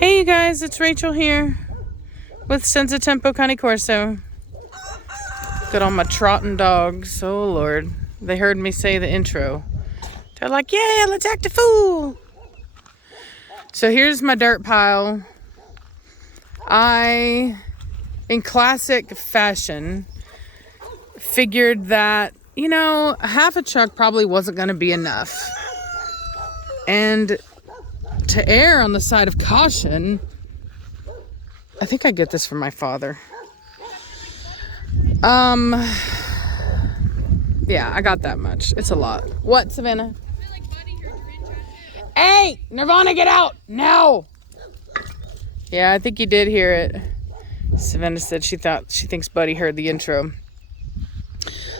Hey you guys, it's Rachel here with Senza Tempo Cane Corso. Got all my trotting dogs. Oh Lord. They heard me say the intro. They're like, yeah, let's act a fool. So here's my dirt pile. I, in classic fashion, figured that, half a truck probably wasn't going to be enough. And to err on the side of caution, I think I get this from my father. Yeah, I got that much. It's a lot. What, Savannah? Hey, Nirvana, get out now! Yeah, I think he did hear it. Savannah said she thinks Buddy heard the intro.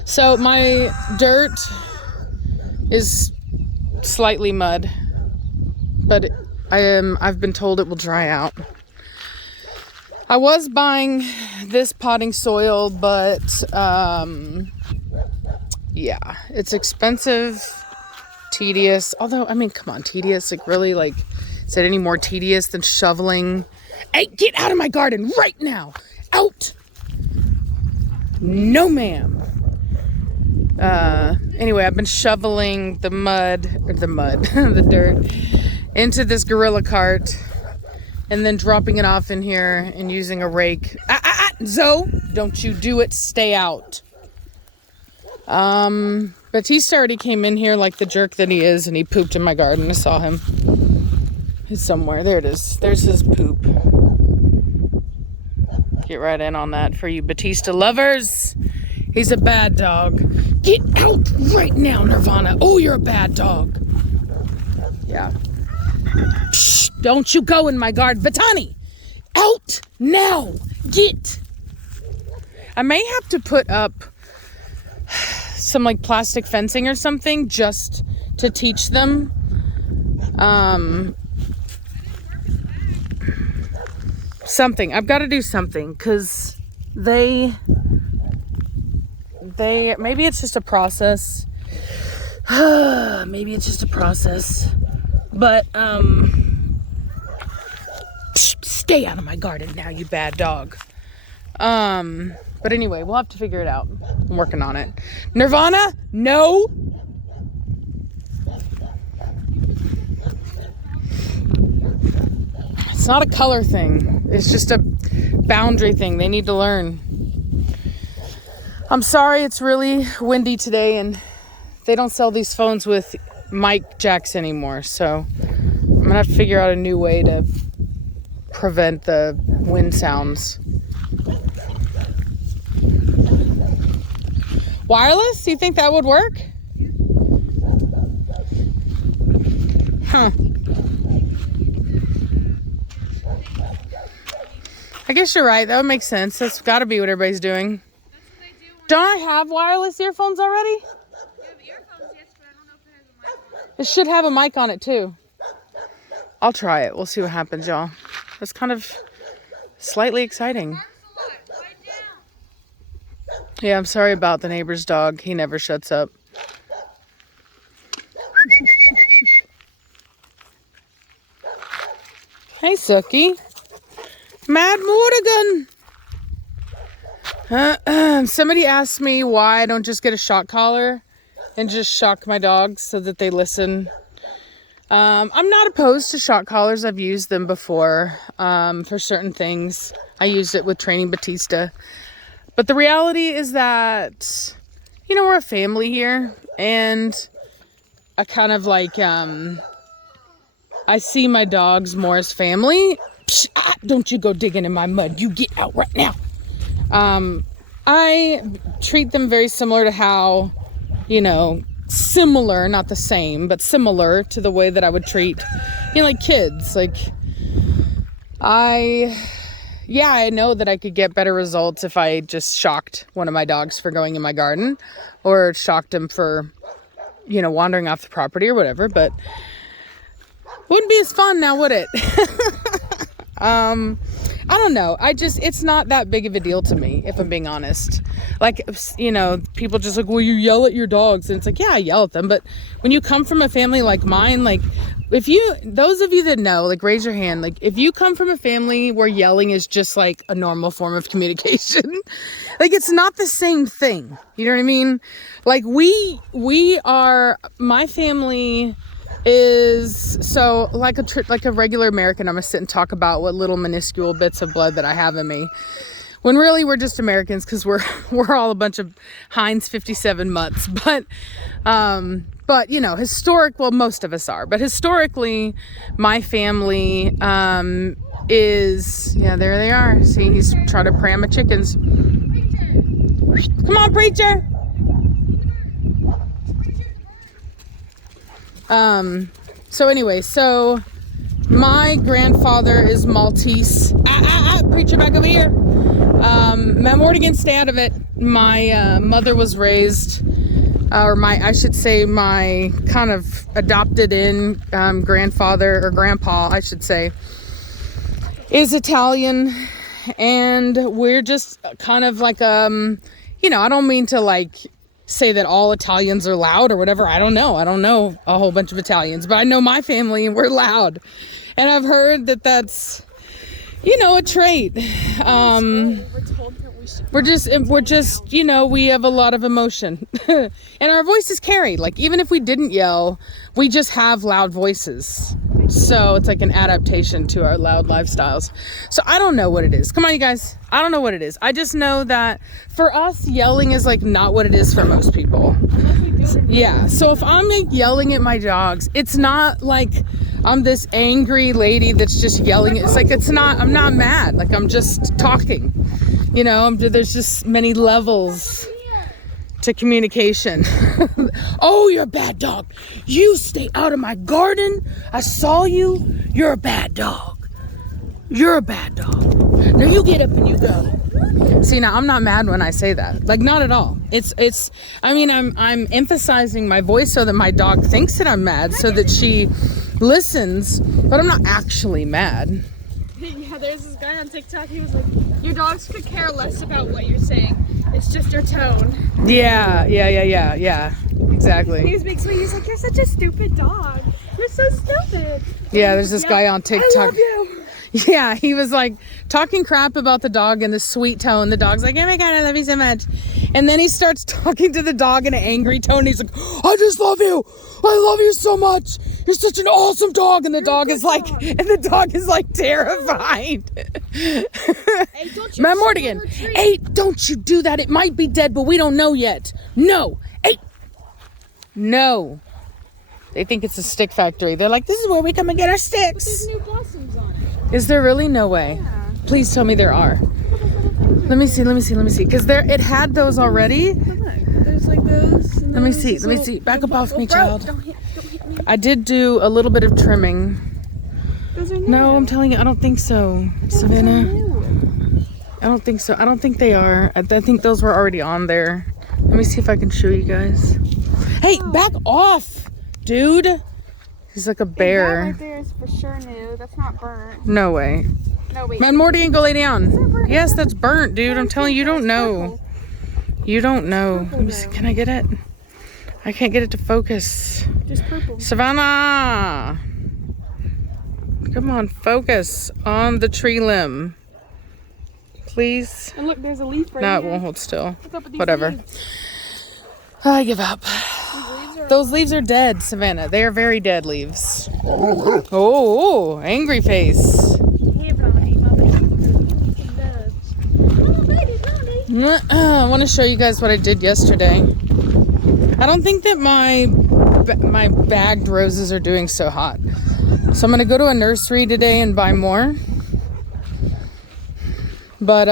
So my dirt is slightly mud, but I've been told it will dry out. I was buying this potting soil, but yeah, it's expensive, tedious. Although, come on, tedious, really, is it any more tedious than shoveling? Hey, get out of my garden right now! Out! No, ma'am. Anyway, I've been shoveling the dirt into this gorilla cart and then dropping it off in here and using a rake. Zoe, don't you do it, stay out. Batista already came in here like the jerk that he is, and he pooped in my garden. I saw him. He's somewhere. There it is. There's his poop. Get right in on that for you Batista lovers. He's a bad dog. Get out right now, Nirvana. Oh, you're a bad dog. Yeah. Shh, don't you go in my garden. Vitani, out now. Get. I may have to put up some plastic fencing or something just to teach them. Something. I've got to do something because they maybe it's just a process. Maybe it's just a process. But stay out of my garden now, you bad dog. But anyway, we'll have to figure it out. I'm working on it. Nirvana, no. It's not a color thing. It's just a boundary thing. They need to learn. I'm sorry, it's really windy today, and they don't sell these phones with mic jacks anymore. So I'm gonna have to figure out a new way to prevent the wind sounds. Wireless? You think that would work? Huh. I guess you're right. That would make sense. That's got to be what everybody's doing. Don't I have wireless earphones already? You have earphones, yes, but I don't know if it has a mic on it. It should have a mic on it too. I'll try it. We'll see what happens, y'all. That's kind of slightly exciting. Yeah, I'm sorry about the neighbor's dog. He never shuts up. Hey, Sookie. Mad Mortigan. Somebody asked me why I don't just get a shock collar and just shock my dogs so that they listen. I'm not opposed to shock collars. I've used them before for certain things. I used it with training Batista. But the reality is that, we're a family here, and I kind of I see my dogs more as family. Psh, don't you go digging in my mud. You get out right now. I treat them very similar to how, similar, not the same, but similar to the way that I would treat, kids. I know that I could get better results if I just shocked one of my dogs for going in my garden or shocked him for, wandering off the property or whatever, but wouldn't be as fun now, would it? I don't know. It's not that big of a deal to me, if I'm being honest. People just well, you yell at your dogs. And it's yeah, I yell at them. But when you come from a family like mine, those of you that know, like, raise your hand. Like, if you come from a family where yelling is just like a normal form of communication, like, it's not the same thing. You know what I mean? Like, my family is so like a regular American. I'm gonna sit and talk about what little minuscule bits of blood that I have in me, when really we're just Americans, because we're all a bunch of Heinz 57 mutts. But you know, well, most of us are, but historically my family is, yeah, there they are. See, he's trying to prey on my chickens. Come on, preacher. So anyway, so my grandfather is Maltese. Preacher, back over here. Morgan, stay out of it. My mother was raised, I should say my kind of adopted in grandfather, or grandpa, I should say, is Italian. And we're just kind of like, you know, I don't mean to like say that all Italians are loud or whatever. I don't know a whole bunch of Italians, but I know my family and we're loud. And I've heard that that's, you know, a trait. We're just, you know, we have a lot of emotion and our voices carry. Like, even if we didn't yell, we just have loud voices. So it's like an adaptation to our loud lifestyles. So I don't know what it is. Come on, you guys. I don't know what it is. I just know that for us, yelling is like not what it is for most people. Yeah. So if I'm like yelling at my dogs, it's not like I'm this angry lady that's just yelling. It's like, I'm not mad. Like, I'm just talking, you know, there's just many levels to communication. Oh, you're a bad dog. You stay out of my garden. I saw you. You're a bad dog. You're a bad dog. Now you get up and you go. See, now I'm not mad when I say that. Like, not at all. I mean, I'm emphasizing my voice so that my dog thinks that I'm mad, so that she listens, but I'm not actually mad. Yeah, there's this guy on TikTok. He was like, your dogs could care less about what you're saying. It's just your tone. Yeah. Exactly. He was being sweet. He's like, you're such a stupid dog. You're so stupid. Yeah, there's this guy on TikTok. I love you. Yeah, he was like talking crap about the dog in this sweet tone. The dog's like, oh my God, I love you so much. And then he starts talking to the dog in an angry tone. He's like, I just love you. I love you so much. You're such an awesome dog. And the dog is like, terrified. Hey, don't you Morgan, hey, don't you do that. It might be dead, but we don't know yet. No. Hey. No. They think it's a stick factory. They're like, this is where we come and get our sticks. There's new blossoms on it. Is there really? No way. Yeah. Please tell me there are. Let me see. Because it had those already. Look, there's like those. Let me see. Back up off me, child. Don't hit me. I did do a little bit of trimming. Those are new. No, I'm telling you, I don't think so, Savannah. I don't think so. I don't think they are. I think those were already on there. Let me see if I can show you guys. Hey, back off, dude. He's like a bear. That right there is for sure new. That's not burnt. No way. No, wait. Man, Morgan, go lay down. Yes, that's burnt, dude. I'm telling you, you don't know. You don't know. Let me see. Can I get it? I can't get it to focus. Just purple. Savannah! Come on, focus on the tree limb. Please. And look, there's a leaf right No, it here. won't hold still. What's up with these Whatever. leaves? I give up. These leaves are Those leaves are dead, Savannah. They are very dead leaves. Oh, angry face. Hey, Brownie, I want to show you guys what I did yesterday. I don't think that my bagged roses are doing so hot. So I'm going to go to a nursery today and buy more. But,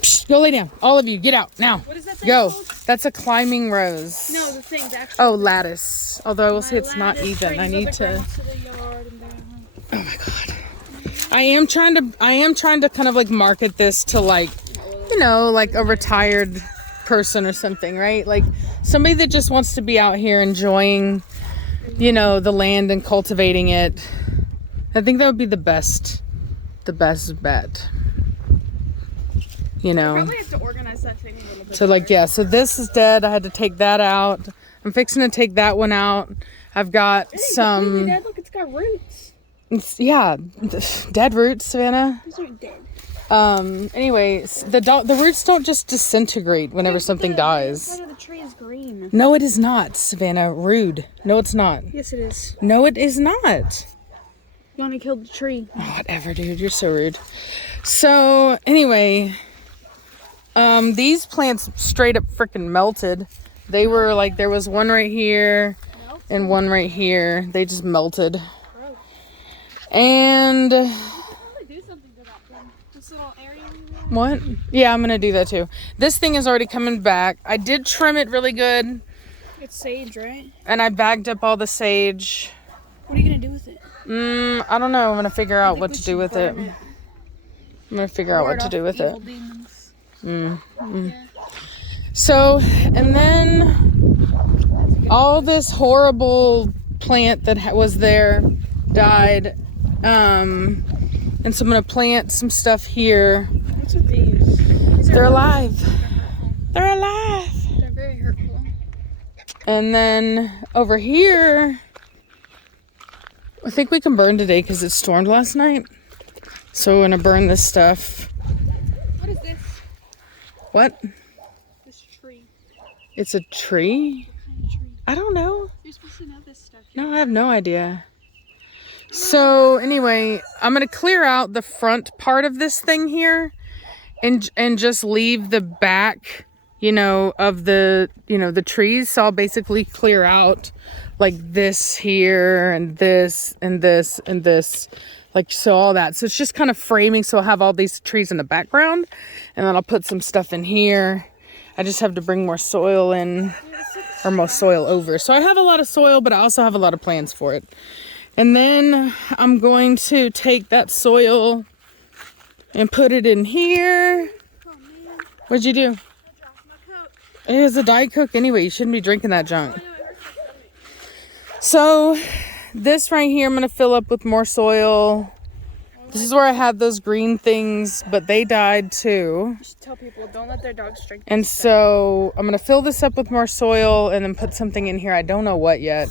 psh, go lay down. All of you, get out now. What is that thing Go. called? That's a climbing rose. No, the thing's actually. Oh, lattice. Although I will say it's not even. I need to. Oh my God. I am trying to kind of like market this to like, you know, like a retired person or something, right? Like somebody that just wants to be out here enjoying, you know, the land and cultivating it. I think that would be the best bet. You know. Probably have to organize that thing a little bit. So like, yeah, so this is dead. I had to take that out. I'm fixing to take that one out. I've got some. Dad, look, it's got roots. Yeah, dead roots, Savannah. Those are dead. Anyway, the roots don't just disintegrate whenever something dies. The side of the tree is green. No, it is not, Savannah. Rude. No, it's not. Yes, it is. No, it is not. You want to kill the tree? Oh, whatever, dude. You're so rude. So, anyway, these plants straight up freaking melted. They were like, there was one right here and one right here. They just melted. And Do something to that thing. This little area. what? Yeah, I'm gonna do that too. This thing is already coming back. I did trim it really good. It's sage, right? And I bagged up all the sage. What are you gonna do with it? I don't know. I'm gonna figure out what to do with it. I'm gonna figure out what to do with it. So, and then all this horrible plant that was there died. And so I'm gonna plant some stuff here. What's with these? They're alive. They're alive. They're very hurtful. And then over here, I think we can burn today because it stormed last night. So we're gonna burn this stuff. What is this? What? This tree. It's a tree? What kind of tree? I don't know. You're supposed to know this stuff. No, I have no idea. So anyway, I'm gonna clear out the front part of this thing here and just leave the back, of the trees. So I'll basically clear out like this here and this and this and this, like so all that. So it's just kind of framing. So I'll have all these trees in the background and then I'll put some stuff in here. I just have to bring more soil in or more soil over. So I have a lot of soil, but I also have a lot of plans for it. And then I'm going to take that soil and put it in here. Oh, man. What'd you do? I dropped my Coke. It was a Diet Coke anyway. You shouldn't be drinking that junk. So this right here, I'm going to fill up with more soil. This is where I had those green things, but they died too. Just tell people, don't let their dogs drink. And so I'm going to fill this up with more soil and then put something in here. I don't know what yet.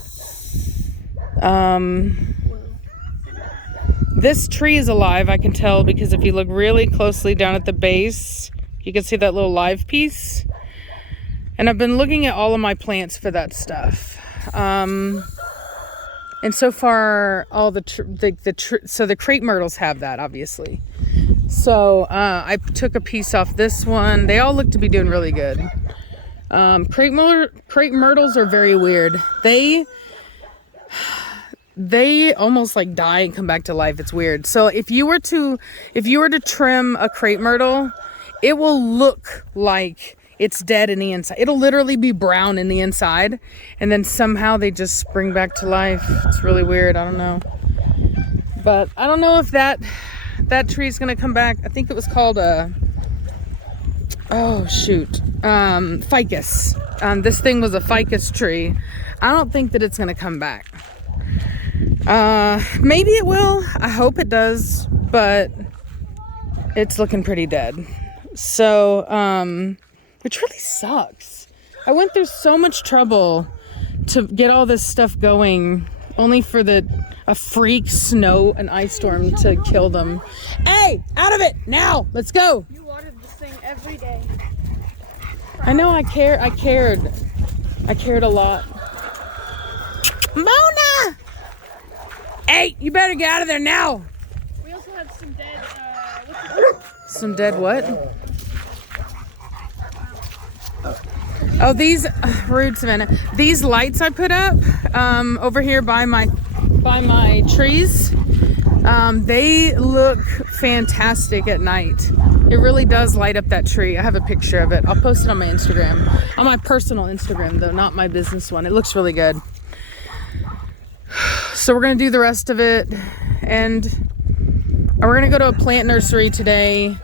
This tree is alive, I can tell, because if you look really closely down at the base, you can see that little live piece. And I've been looking at all of my plants for that stuff. And so far, all the crepe myrtles have that, obviously. So I took a piece off this one. They all look to be doing really good. Crepe myrtles are very weird. They almost like die and come back to life. It's weird. So if you were to trim a crepe myrtle, it will look like it's dead in the inside. It'll literally be brown in the inside, and then somehow they just spring back to life. It's really weird. I don't know, but I don't know if that tree is gonna come back. I think it was called ficus. This thing was a ficus tree. I don't think that it's gonna come back. Maybe it will. I hope it does, but it's looking pretty dead. So, which really sucks. I went through so much trouble to get all this stuff going, only for a freak snow and ice storm to kill them. Hey, out of it now! Let's go. You watered this thing every day. I know. I cared a lot. Mona! Hey, you better get out of there now. We also had some dead, Some dead what? Oh, these, rude Savannah. These lights I put up, over here by my trees, they look fantastic at night. It really does light up that tree. I have a picture of it. I'll post it on my Instagram. On my personal Instagram though, not my business one. It looks really good. So we're going to do the rest of it, and we're going to go to a plant nursery today,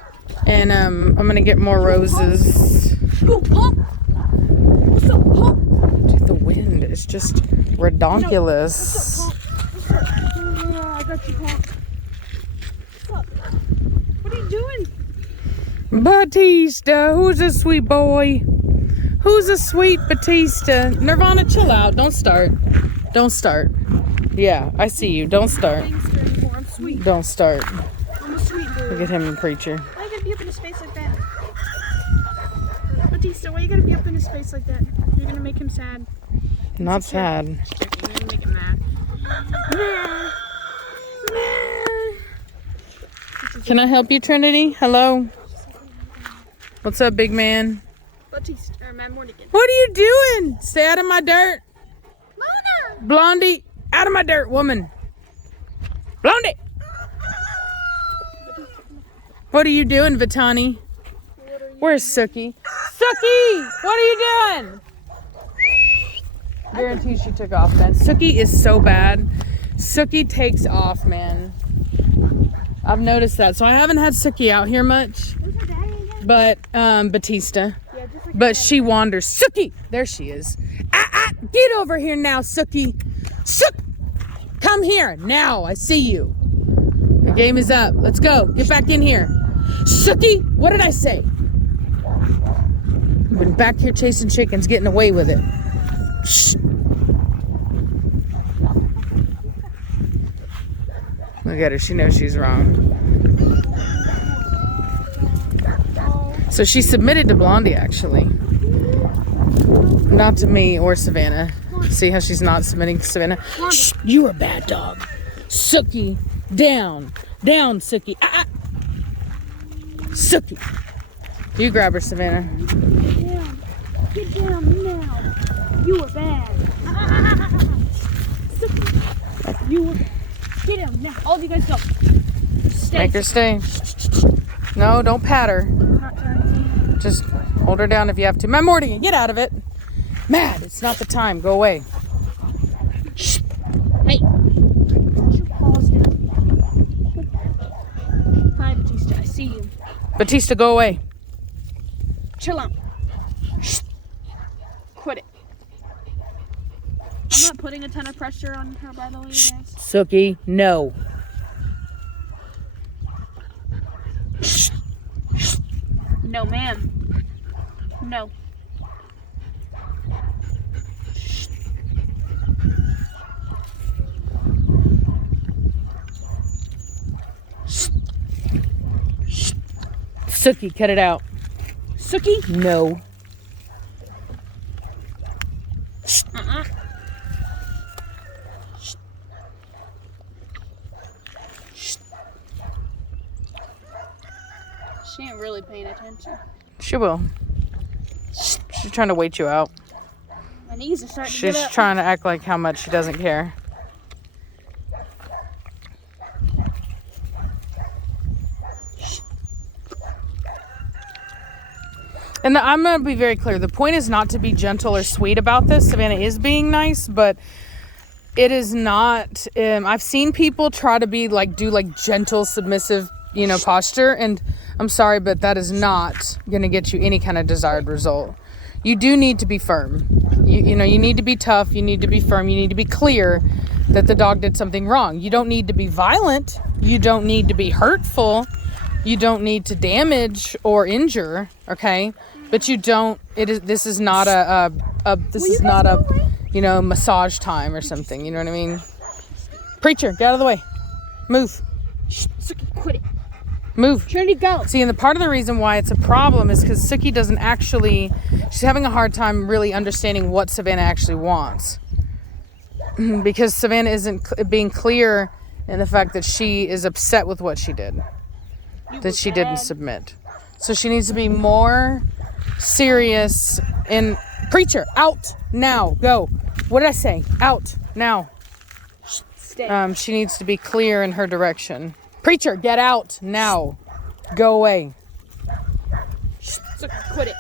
and I'm going to get more roses. Go, Pump! What's up, Pump? Dude, the wind is just redonkulous. What's up, Pump? I got you, Pump. What's up? What are you doing? Batista, who's a sweet boy? Who's a sweet Batista? Nirvana, chill out. Don't start. Don't start. Yeah, I see you. Don't start. I'm sweet. Don't start. I'm a sweet boy. Look at him and Preacher. Why you gotta be up in his face like that? Batista, why you gotta be up in his face like that? You're gonna make him sad. Not sad. You're gonna make him mad. Can I help you, Trinity? Hello? What's up, big man? Batista, or Matt Mordigan. What are you doing? Stay out of my dirt. Luna! Blondie, out of my dirt, woman. Blondie! What are you doing, Vitani? Where's Sookie? Sookie! What are you doing? Guarantee she took off, man. Sookie is so bad. Sookie takes off, man. I've noticed that. So I haven't had Sookie out here much. But, Batista. But she wanders. Sookie! There she is. Get over here now, Sookie. Sook! Come here. Now, I see you. The game is up. Let's go. Get back in here. Sookie! What did I say? I've been back here chasing chickens, getting away with it. Shh. Look at her. She knows she's wrong. So she submitted to Blondie, actually. Not to me or Savannah. See how she's not submitting to Savannah? Shh, you are a bad dog. Sookie, down. Down, Sookie. Sookie. You grab her, Savannah. Get down now. You are bad. Sookie. You are bad. Get him now. All of you guys go. Stay. Make her stay. No, don't pat her. Just hold her down if you have to. Matt Mordigan, get out of it. Mad, it's not the time. Go away. Shh. Hey. Put your paws down. Hi, Batista. I see you. Batista, go away. Chill out. Shh. Quit it. I'm not putting a ton of pressure on her, by the way, you guys. Sookie, no. No, ma'am. No. Sookie, cut it out. Sookie? No. She ain't really paying attention. She will. She's trying to wait you out. My knees are starting to give She's up. trying to act like how much she doesn't care. And I'm going to be very clear. The point is not to be gentle or sweet about this. Savannah is being nice, but it is not. I've seen people try to be like, do like gentle, submissive, posture. And I'm sorry, but that is not going to get you any kind of desired result. You do need to be firm. You need to be tough. You need to be firm. You need to be clear that the dog did something wrong. You don't need to be violent. You don't need to be hurtful. You don't need to damage or injure. Okay. But you don't, this is not massage time or something. You know what I mean? Preacher, get out of the way. Move. Shh, Sookie, quit it. Move. Trinity, go. See, and the part of the reason why it's a problem is because Sookie doesn't actually, she's having a hard time really understanding what Savannah actually wants. Because Savannah isn't being clear in the fact that she is upset with what she did. That she didn't submit. So she needs to be more serious and Preacher, out now. Go. What did I say? Out now. Stay. She needs to be clear in her direction. Preacher, get out now. Go away. Sookie, quit it.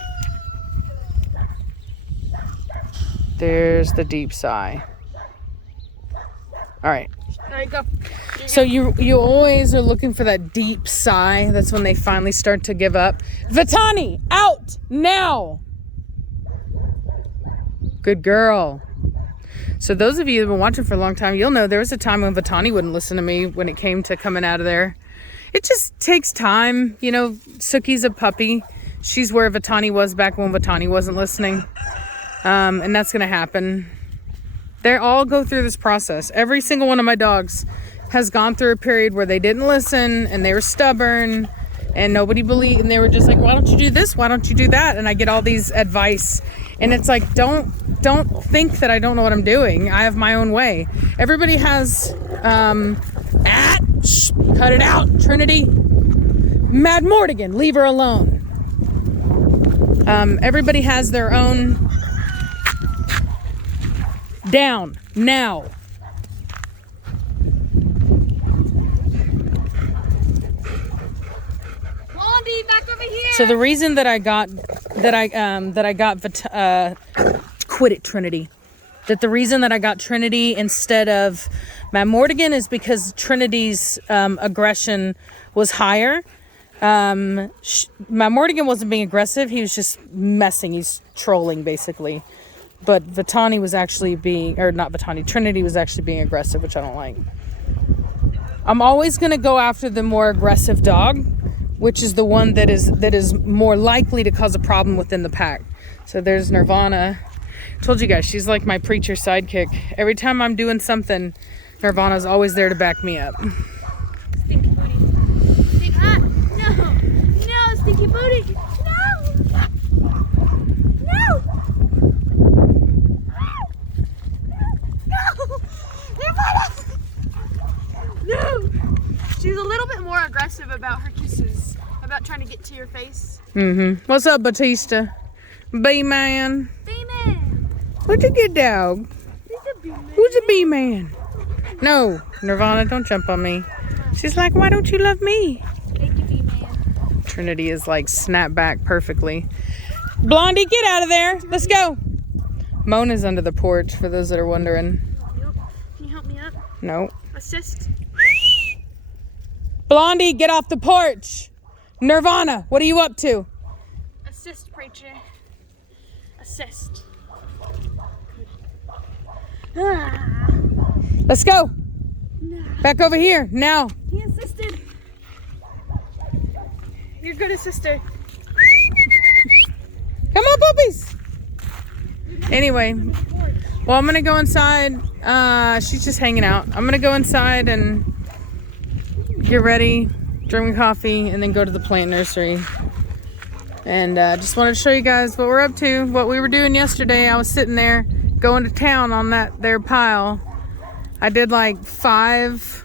There's the deep sigh. All right. All right, go. So you always are looking for that deep sigh. That's when they finally start to give up. Vitani, out now. Good girl. So those of you who've been watching for a long time, you'll know there was a time when Vitani wouldn't listen to me when it came to coming out of there. It just takes time. Sookie's a puppy. She's where Vitani was back when Vitani wasn't listening. And that's going to happen. They all go through this process. Every single one of my dogs has gone through a period where they didn't listen and they were stubborn and nobody believed, and they were just like, why don't you do this? Why don't you do that? And I get all these advice, and it's like, don't think that I don't know what I'm doing. I have my own way. Everybody has, cut it out, Trinity. Mad Mortigan, leave her alone. Everybody has their own. Down now. Blondie, back over here. So the reason that I got quit it, Trinity. That the reason that I got Trinity instead of Mad Mortigan is because Trinity's aggression was higher. Mad Mortigan wasn't being aggressive. He was just messing. He's trolling, basically. But Trinity was actually being aggressive, which I don't like. I'm always going to go after the more aggressive dog, which is the one that is more likely to cause a problem within the pack. So there's Nirvana. I told you guys, she's like my preacher sidekick. Every time I'm doing something, Nirvana's always there to back me up. Stinky booty. No, stinky booty. No. She's a little bit more aggressive about her kisses, about trying to get to your face. What's up, Batista? B-man. B-man. What's a good dog? Who's a B-man? No, Nirvana, don't jump on me. She's like, why don't you love me? Thank you, B-man. Trinity is like snap back perfectly. Blondie, get out of there. Let's go. Mona's under the porch, for those that are wondering. Can you help me up? No. Assist. Blondie, get off the porch. Nirvana, what are you up to? Assist, preacher. Assist. Let's go. Back over here, now. He assisted. You're good, sister. Come on, puppies. Anyway, well, I'm going to go inside. She's just hanging out. I'm going to go inside and get ready, drink coffee, and then go to the plant nursery. And just wanted to show you guys what we're up to, what we were doing yesterday. I was sitting there going to town on that there pile. I did like five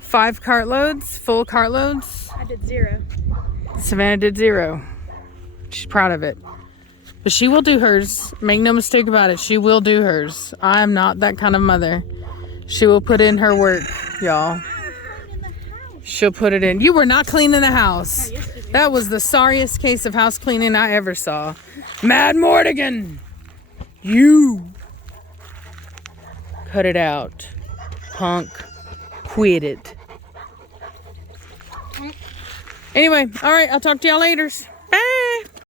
cartloads, full cartloads. I did 0. Savannah did 0. She's proud of it. But she will do hers. Make no mistake about it. She will do hers. I am not that kind of mother. She will put in her work, y'all. She'll put it in. You were not cleaning the house. That was the sorriest case of house cleaning I ever saw. Mad Mortigan! You! Cut it out. Punk. Quit it. Anyway, alright, I'll talk to y'all later.